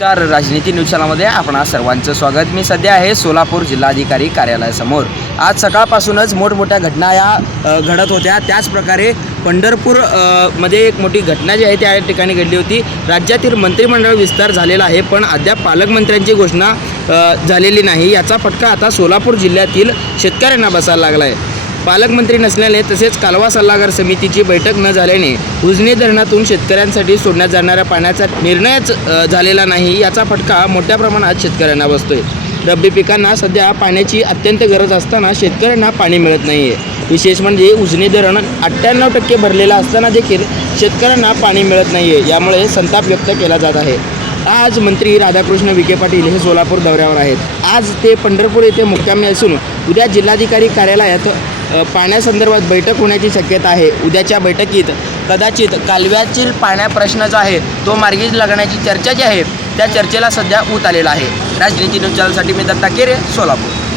नमस्कार, राजनीती न्यूज चॅनलमध्ये आपणा सर्वांचं स्वागत। मी सध्या आहे सोलापूर जिल्हाधिकारी कार्यालयासमोर। आज सकाळपासूनच मोठमोठ्या घटना या घडत होत्या। त्याच प्रकारे पंढरपूर मध्ये एक मोठी घटना जी आहे त्या ठिकाणी घडली होती। राज्यातील मंत्रिमंडळ विस्तार झालेला आहे, पण अद्याप पालकमंत्र्यांची घोषणा झालेली नाही। याचा फटका आता सोलापूर जिल्ह्यातील शेतकऱ्यांना बसायला लागला आहे। पालकमंत्री नसल्याने तसेच कालवा सल्लागार समितीची बैठक न झाल्याने उजनी धरणातून शेतकऱ्यांसाठी सोडण्यात जाणाऱ्या पाण्याचा निर्णयच झालेला नाही। याचा फटका मोठ्या प्रमाणात शेतकऱ्यांना बसतोय। रब्बी पिकांना सध्या पाण्याची अत्यंत गरज असताना शेतकऱ्यांना पाणी मिळत नाही आहे। विशेष म्हणजे उजनी धरण 98% भरलेलं असताना देखील शेतकऱ्यांना पाणी मिळत नाही आहे। यामुळे संताप व्यक्त केला जात आहे। आज मंत्री राधाकृष्ण विखे पाटील हे सोलापूर दौऱ्यावर आहेत। आज ते पंढरपूर येथे मुक्कामी असून उद्या जिल्हाधिकारी कार्यालयात पाण्यासंदर्भात बैठक होण्याची शक्यता आहे। उद्याच्या बैठकीत कदाचित कालव्यातील पाण्या प्रश्न जो आहे तो मार्गी लागण्याची चर्चा जी आहे त्या चर्चेला सध्या ऊत आलेला आहे। राजनीती न्यूज चॅनलसाठी मी दत्ता केरे, सोलापूर।